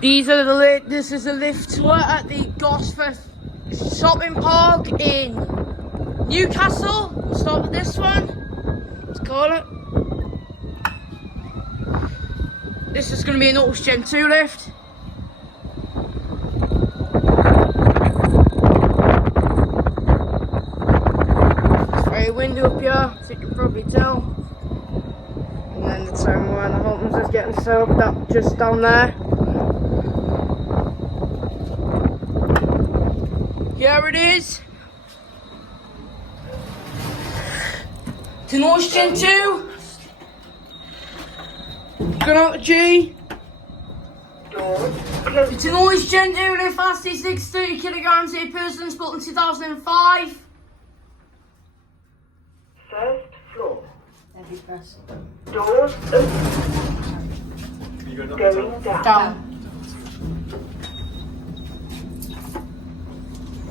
This is the lift. We're at the Gosforth shopping park in Newcastle. We'll start with this one. Let's call it. This is going to be an Ocean 2 lift. It's very windy up here, as you can probably tell. And then the time where the Holtons is getting served up just down there. Here it is. It's an Ocean 2. Going out to G. It's an Ocean 2 lift fast 630 kilograms per person, built in 2005. First floor. Doors open. Going down.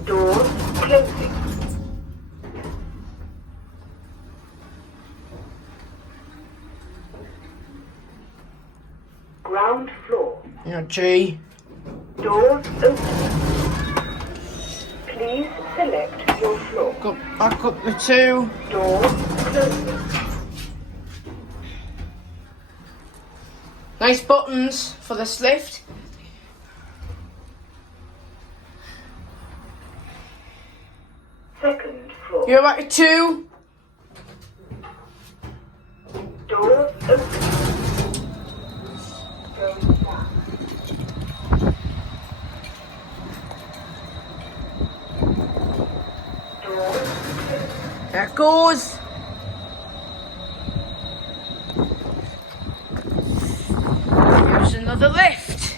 Doors closing. Ground floor. Yeah, G. Doors open. Please select your floor. Go back up the 2. Doors closing. Nice buttons for this lift. Second floor. You're back to 2. Doors open. Going down. Doors closing. There it goes. Here's another lift.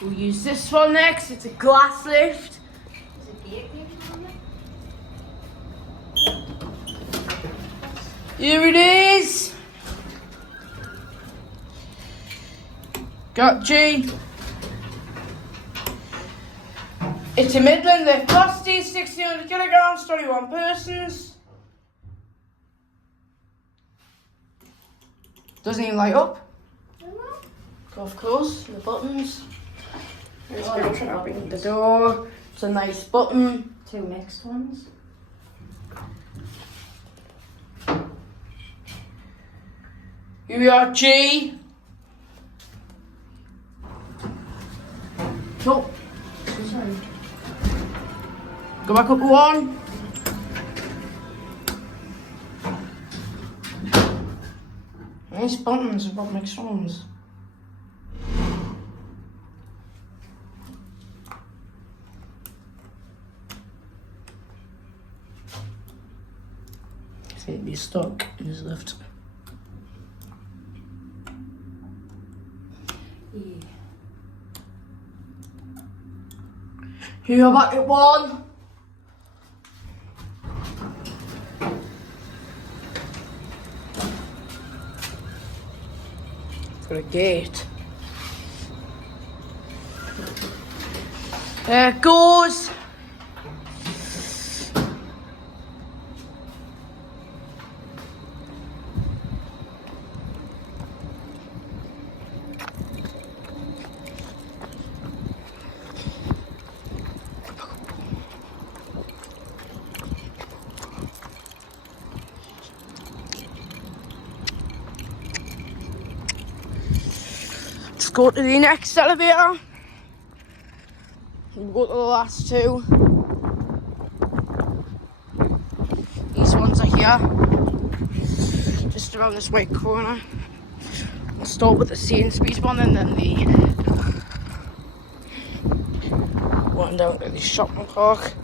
We'll use this one next. It's a glass lift. Here it is. Got G. It's a Midland lift, capacity 1600 kilograms, 21 persons. Doesn't even light up. Of course, the buttons. Let's go try to open the door. It's a nice button. 2 mixed ones. Here we are, G. No. Sorry. Go back up to 1. Nice buttons, we've got mixed ones. I think he'd be stuck in his lift. Yeah. Here you're back at 1. For a gate. There it goes. Let's go to the next elevator. We'll go to the last 2. These ones are here. Just around this white corner. We'll start with the Sainsbury's one and then the one down to the shopping park.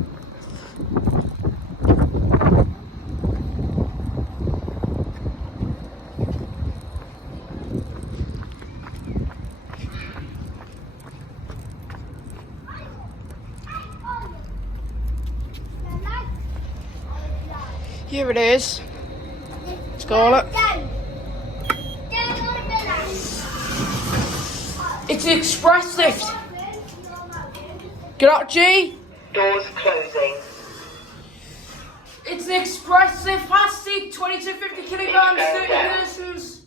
Here it is. Let's call it. It's the express lift. Get out, G. Doors closing. It's the express lift, capacity 2250 kilograms, 30 persons.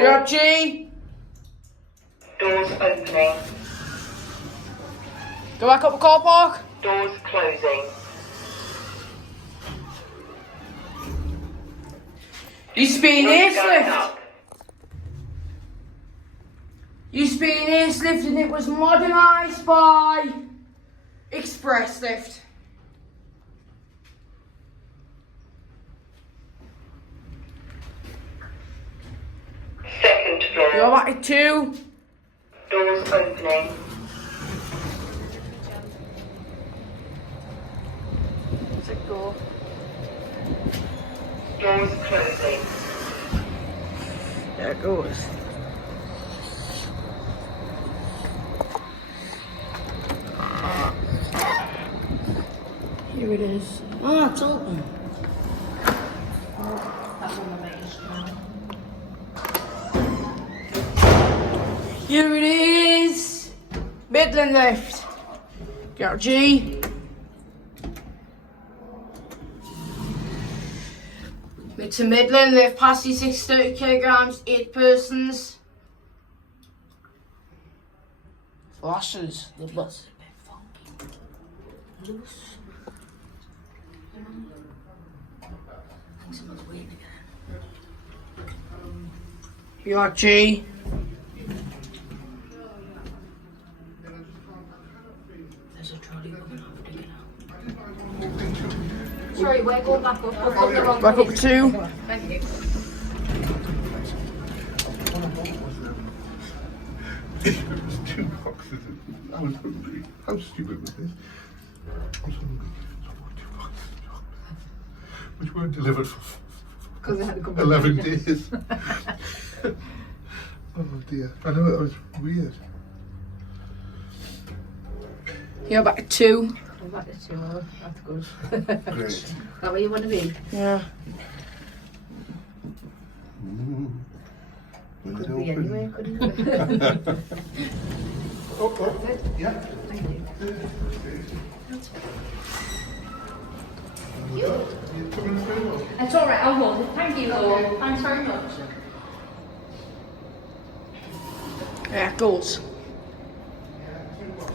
You're at G. Doors opening. Go back up the car park. Doors closing. Used to be an Roof going airlift. up. Used to be an airlift and it was modernised by Express Lift. Second floor. You're back at 2. Doors opening. Go. Doors closing. There it goes. Here it is. Oh, it's open. Here it is. Midland lift. Got G. It's a Midland lift, capacity 630 kilograms, 8 persons. Flashes, the bus. Loose. I think someone's waiting again. You got G. There's a trolley coming up, digging out. Sorry, we're going back up. I've got the wrong Back up place. 2. Thank you. It was 2 boxes. I was hungry. How stupid was this? I was hungry. So I bought 2 boxes of chocolate, which weren't delivered for Because they had to come back. 11 days. Oh dear. I know it was weird. You're back at 2. We're back at 2. Oh, that's good. Great. That where you want to be? Yeah. Will it Could be open? anywhere, couldn't it? Oh, yeah. Thank you. You're coming through? It's all right, I'll hold it. Thank you, Lord. Thanks very much. Yeah, goals.